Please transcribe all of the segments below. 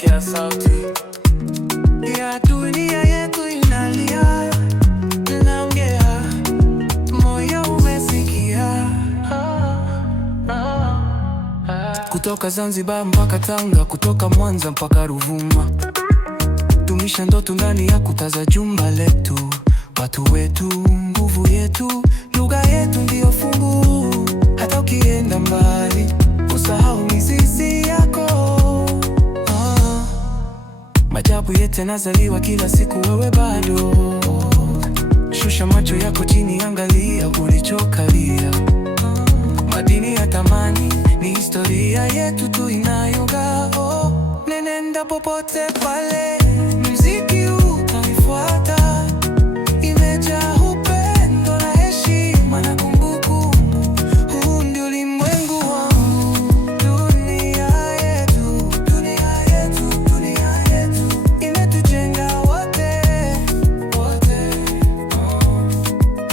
sikia sauti ya dunia yetu inalia, inaongea, moyo umesikia. Kutoka Zanzibar mpaka Tanga, kutoka Mwanza mpaka Ruvuma, dumisha ndoto ndani ya kuta za jumba letu. Watu wetu, nguvu yetu, lugha yetu ndiyo fungu. Hata ukienda mbali, usahau mizizi yako. Maajabu yetu yanazaliwa kila siku, wewe bado. Shusha macho yako chini, angalia ulichokalia. Madini ya thamani ni historia yetu tu inayong'aa. Nenenda popote pale, muziki utaifuata. Imejaa upendo na heshima na kumbukumbu. Huu ndio ulimwengu wangu, dunia yetu, dunia yetu, dunia yetu. Imetujenga wote, wote.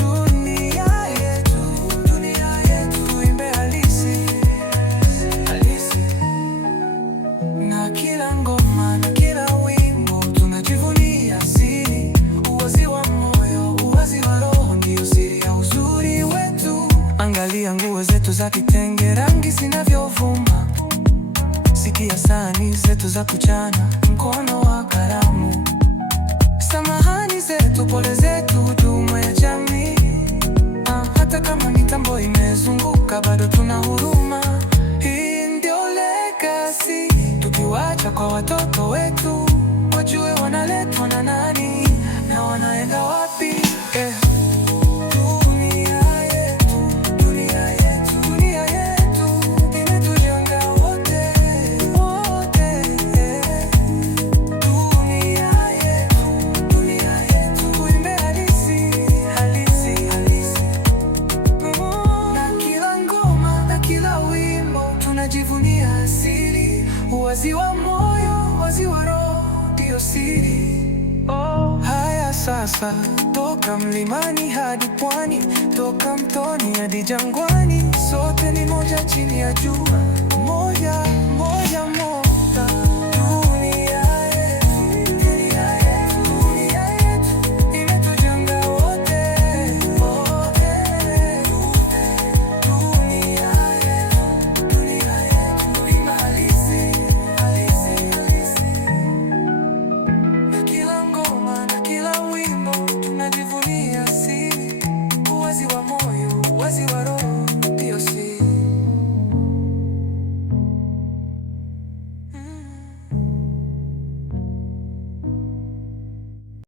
Dunia yetu, dunia yetu. Tuimbe halisi, halisi. Na kila ngoma na kila wimbo tunajivunia asili. Uwazi wa moyo, uwazi wa roho ndio siri ya uzuri wetu. Angalia nguo zetu za kitenge, rangi zinavyovuma. Sikia sahani zetu za kuchana, mkono wa karamu. Samahani zetu, pole zetu, huduma ya jamii. Hata kama mitambo imezunguka, bado tuna huruma. Hii ndio legacy tukiwacha kwa watoto wetu, wajue wanaletwa na nani na wanaenda wapi. Dunia yetu, dunia yetu, dunia yetu. Imetujenga wote, wote. Dunia yetu, dunia yetu. Tuimbe halisi, halisi, halisi. Na kila ngoma na kila wimbo tunajivunia asili. Uwazi wa moyo, uwazi wa roho ndio siri. Haya sasa, toka mlimani hadi pwani, toka mtoni hadi jangwani, sote ni moja chini ya jua moja, moja, moja.